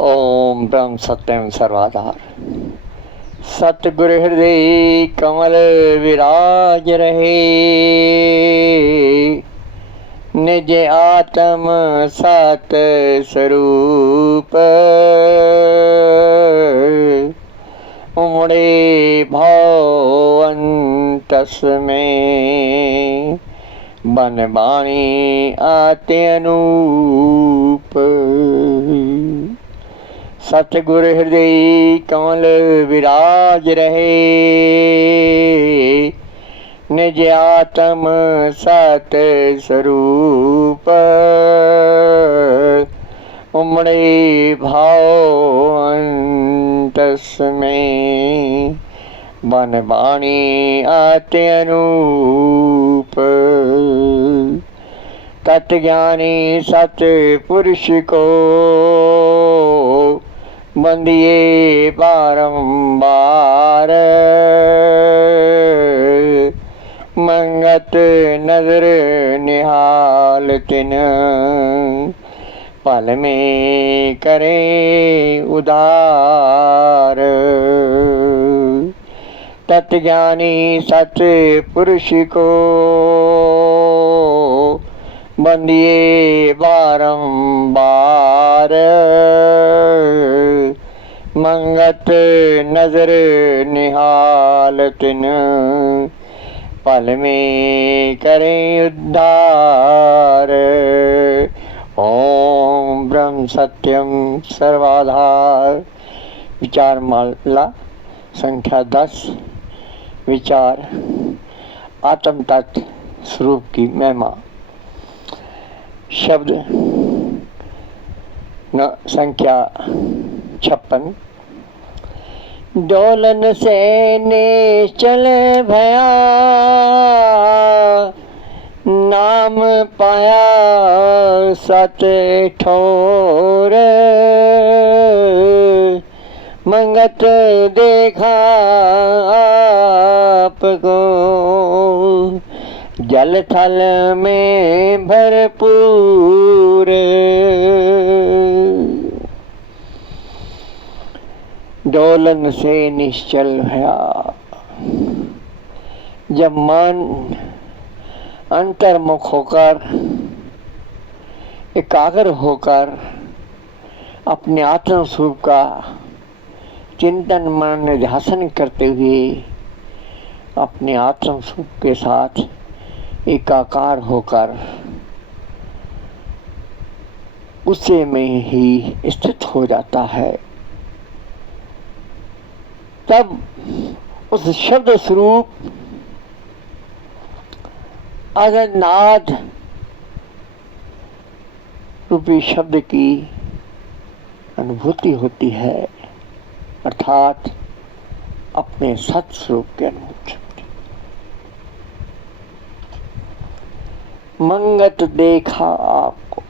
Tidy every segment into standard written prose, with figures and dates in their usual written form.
ओम ब्रह्म सत्यम सर्वाधार। सतगुरु हृदय कमल विराज रहे, निज आत्म सत स्वरूप। उमड़े भाव अंतस में, बन बाणी आते अनूप। सतगुरु हृदय कमल विराज रहे, निज आत्म सत स्वरूप। उमड़े भाव अंतस में, बन बाणी आते अनूप। तत्ज्ञानी सत पुरुष को, बंदिए बारंबार। मंगत नजर निहाल तिन, पल में करे उदार। तत्ज्ञानी सत पुरुष को, बंदिए बारंबार। मंगत नजर निहाल तिन, पल में करें उद्धार। ओम ब्रह्म सत्यम सर्वाधार। विचार माला संख्या 10। विचार आत्म तत्व स्वरूप की महिमा। शब्द न संख्या 56। डोलन से निश्चल भया, नाम पाया सत ठोर। मंगत देखा आपको, जल थल में भरपूर। डोलन से निश्चल भया। जब मन अंतर्मुख होकर, एकाग्र होकर अपने आत्म स्वरूप का चिंतन मनन निध्यासन करते हुए अपने आत्म स्वरूप के साथ एकाकार होकर उसे में ही स्थित हो जाता है, तब उस शब्द स्वरूप अजनाद रूपी शब्द की अनुभूति होती है, अर्थात अपने सत स्वरूप की अनुभूति। मंगत देखा आपको,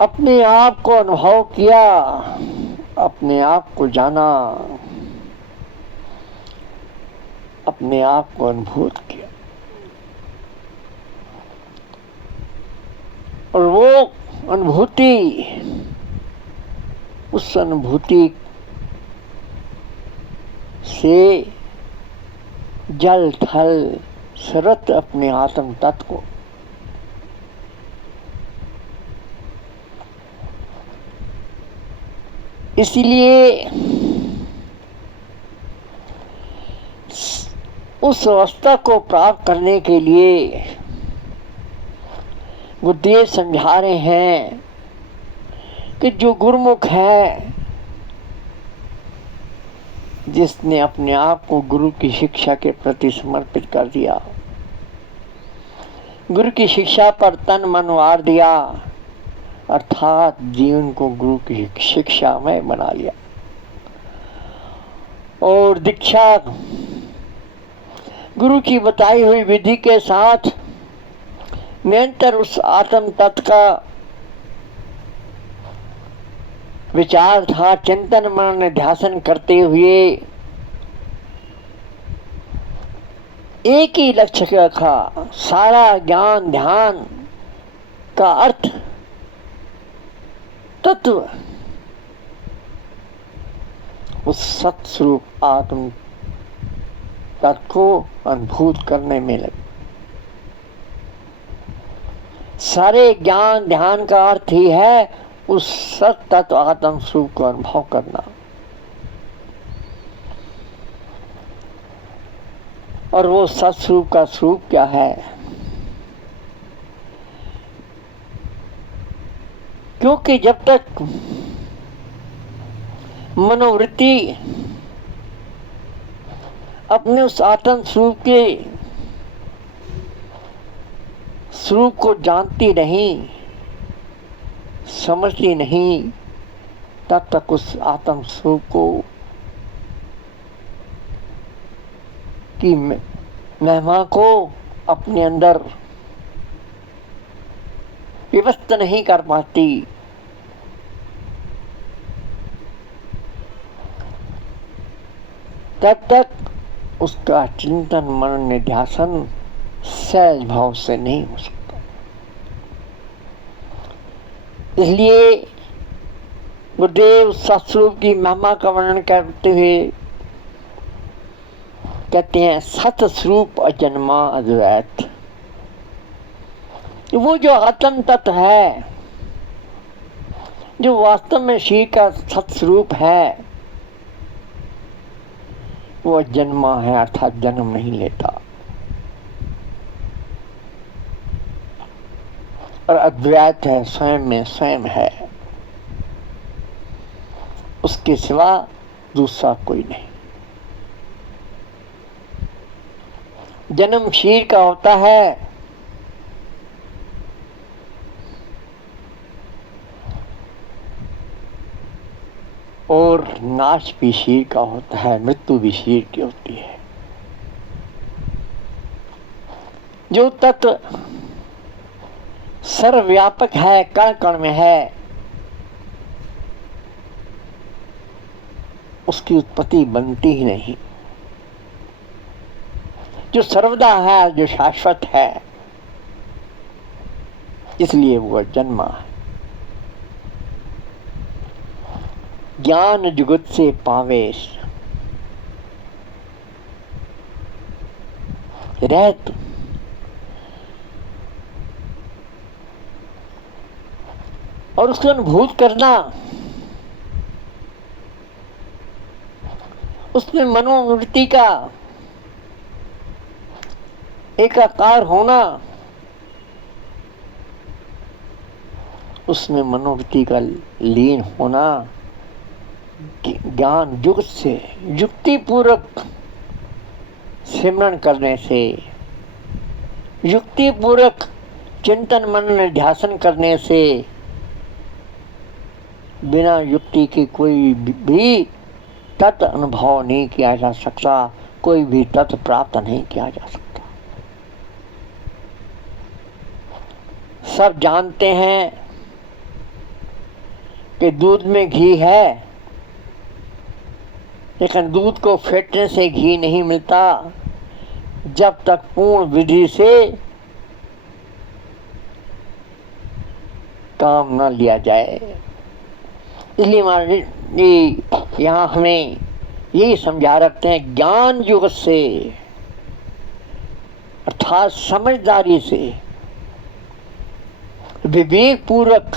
अपने आप को अनुभव किया, अपने आप को जाना, अपने आप को अनुभूत किया। और वो अनुभूति, उस अनुभूति से जल थल सरत अपने आत्म तत्व को इसलिए उस अवस्था को प्राप्त करने के लिए गुरुदेव समझा रहे हैं कि जो गुरुमुख है, जिसने अपने आप को गुरु की शिक्षा के प्रति समर्पित कर दिया, गुरु की शिक्षा पर तन मन वार दिया, अर्थात जीवन को गुरु की शिक्षा में बना लिया और दीक्षा गुरु की बताई हुई विधि के साथ निरंतर उस आत्म तत्व का विचार था, चिंतन मनन निध्यासन करते हुए एक ही लक्ष्य रखा। सारा ज्ञान ध्यान का अर्थ तत्व उस सत्स्वरूप आत्म तत्व को अनुभूत करने में लगे। सारे ज्ञान ध्यान का अर्थ ही है उस सत तत्व आत्म स्वरूप को अनुभव करना। और वो सत्स्वरूप का स्वरूप क्या है? क्योंकि जब तक मनोवृत्ति अपने उस आत्म स्वरूप के स्वरूप को जानती नहीं, समझती नहीं, तब तक उस आत्म स्वरूप को की महिमा को अपने अंदर व्यवस्थित नहीं कर पाती। तब तक उसका चिंतन मनन निध्यासन सहज भाव से नहीं हो सकता। इसलिए गुरुदेव सत्स्वरूप की महिमा का वर्णन करते हुए कहते हैं सत्स्वरूप अजन्मा अद्वैत। वो जो आत्म तत्व है, जो वास्तव में श्री का सत्स्वरूप है, वो जन्मा है, अर्थात जन्म नहीं लेता। और अद्वैत है, स्वयं में स्वयं है, उसके सिवा दूसरा कोई नहीं। जन्म शरीर का होता है और नाश भी शरीर का होता है, मृत्यु भी शरीर की होती है। जो तत्व सर्वव्यापक है, कण कण में है, उसकी उत्पत्ति बनती ही नहीं। जो सर्वदा है, जो शाश्वत है, इसलिए वो जन्मा है। ज्ञान जुगत से पावेश रहत। और उसको अनुभूत करना, उसमें मनोवृत्ति का एकाकार होना, उसमें मनोवृत्ति का लीन होना, ज्ञान जुगत से युक्ति पूर्वक सिमरन करने से, युक्ति पूर्वक चिंतन मनन ध्यान करने से, बिना युक्ति के कोई भी तत्व अनुभव नहीं किया जा सकता, कोई भी तत्व प्राप्त नहीं किया जा सकता। सब जानते हैं कि दूध में घी है, लेकिन दूध को फेंटने से घी नहीं मिलता जब तक पूर्ण विधि से काम न लिया जाए। इसलिए महाराज यहाँ हमें यही समझा रखते हैं, ज्ञान युग से अर्थात समझदारी से, विवेक पूर्वक,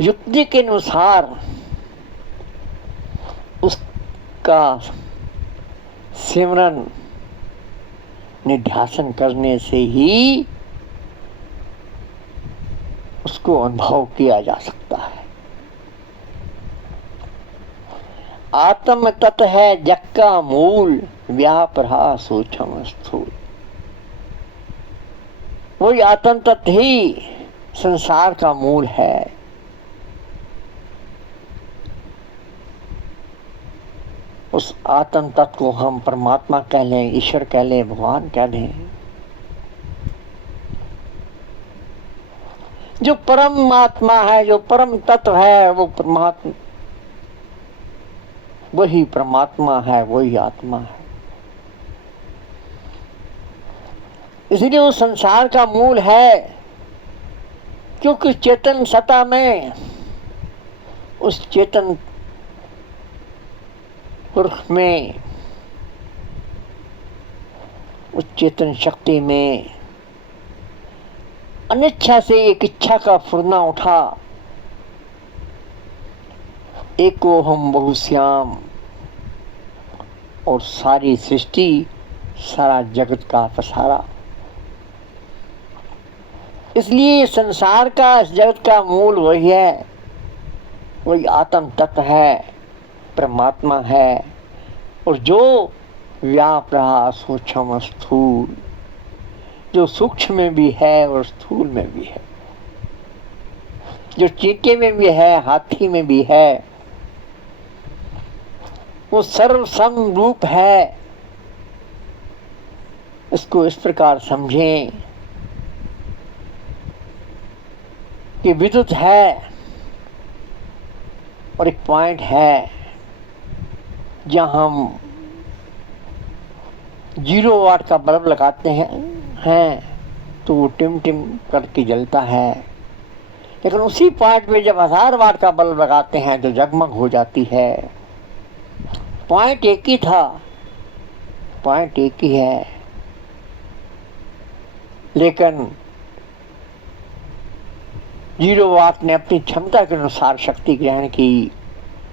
युक्ति के अनुसार उसका सिमरन निध्यासन करने से ही उसको अनुभव किया जा सकता है। आत्म तत्व है जग का मूल, व्याप रहा सूक्ष्म स्थूल। वही आत्म तत्व ही संसार का मूल है। उस आत्म तत्व को हम परमात्मा कह लें, ईश्वर कह लें, भगवान कह लें। जो परमात्मा है, जो परम तत्व है, वो परमात्मा, वही परमात्मा है, वही आत्मा है। इसलिए वो संसार का मूल है क्योंकि चेतन सत्ता में, उस चेतन पुरुष में, उस चेतन शक्ति में अनिच्छा से एक इच्छा का फुरना उठा। एको हम बहुश्याम, और सारी सृष्टि, सारा जगत का पसारा। इसलिए संसार का, इस जगत का मूल वही है, वही आत्म तत्व है, परमात्मा है। और जो व्याप रहा सूक्ष्म स्थूल, जो सूक्ष्म में भी है और स्थूल में भी है, जो चींटे में भी है, हाथी में भी है, वो सर्व सम रूप है। इसको इस प्रकार समझें कि विद्युत है और एक पॉइंट है जहां हम 0 वाट का बल्ब लगाते हैं तो वो टिम टिम करके जलता है, लेकिन उसी पॉइंट में जब 1000 वाट का बल्ब लगाते हैं तो जगमग हो जाती है। पॉइंट एक ही था, पॉइंट एक ही है, लेकिन 0 वाट ने अपनी क्षमता के अनुसार शक्ति ग्रहण की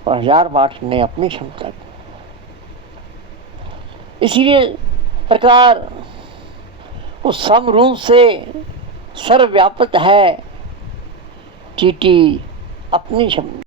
और 1000 वाट ने अपनी क्षमता की। इसीलिए प्रकार उस सम रूप से सर्वव्यापक है। चींटी अपनी क्षमता